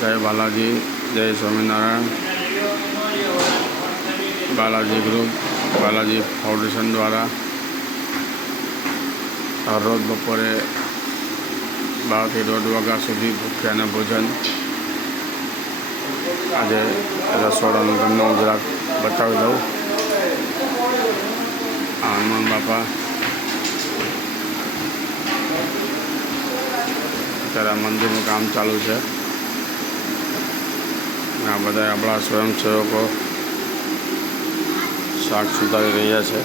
जय बालाजी, जय Swaminarayan. Balaji group, Balaji foundation द्वारा हर रोज बपोरे 12 થી 1:30 વાગ્યા સુધી ભૂખ્યાને ભોજન। आज रसोड़ाનું તમને હું જરાક બતાવી દઉં। હનુમાન બાપા અત્યારે મંદિરનું કામ ચાલુ છે। આ બધા આપણા સ્વયંસેવકો શાક સુધારી રહ્યા છે।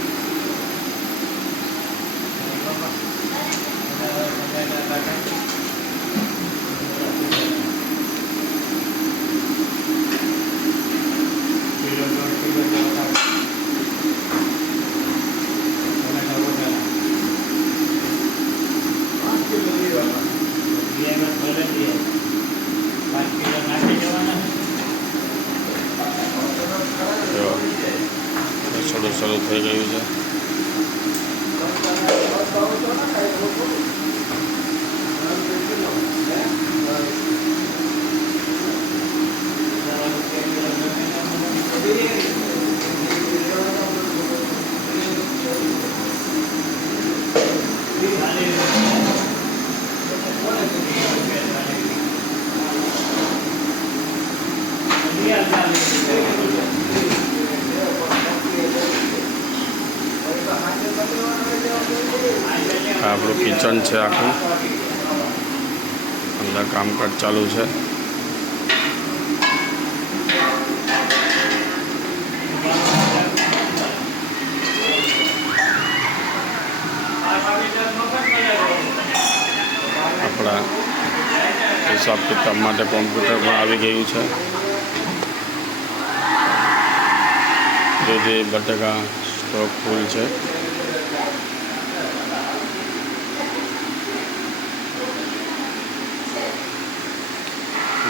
રસોડું શરૂ થઈ ગયું છે। આપણું કિચન છે આખું, અંદર કામકાજ ચાલુ છે। આપણા હિસાબ કિતાબ માટે કોમ્પ્યુટર પણ આવી ગયું છે। દૂધી બટાકા સ્ટોક ફૂલ છે।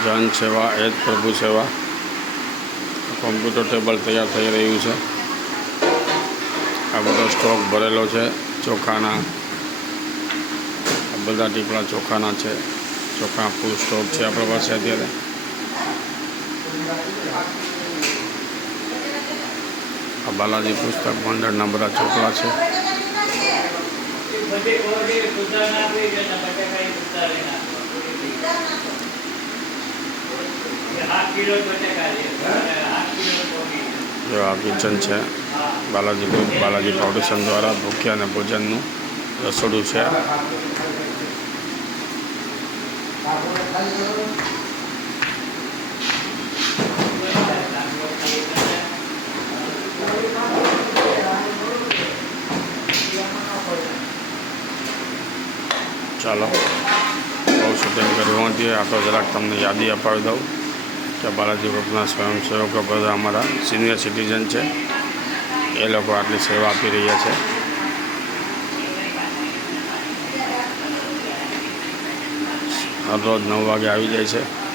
જન સેવા એ જ પ્રભુ સેવા। કોમ્પ્યુટર ટેબલ તૈયાર થઈ રહ્યું છે। આ બધો સ્ટોક ભરેલો છે ચોખાના। આ બધા ટીપલા ચોખાના છે। ચોખા ફૂલ સ્ટોક છે આપણા પાસે અત્યારે। આ બાલાજી પુસ્તક મંડળના બધા ચોપડા છે। જો આ કિચન છે બાલાજી ગ્રુપ, બાલાજી ફાઉન્ડેશન દ્વારા ભૂખ્યા અને ભોજનનું રસોડું છે। ચાલો બહુ શૂટિંગ કર્યું નથી, આ તો જરાક તમને યાદી અપાવી દઉં કે બાલાજી ગ્રુપના સ્વયંસેવકો બધા અમારા સિનિયર સિટીઝન છે। એ લોકો આટલી સેવા આપી રહ્યા છે। હર રોજ 9 વાગે આવી જાય છે।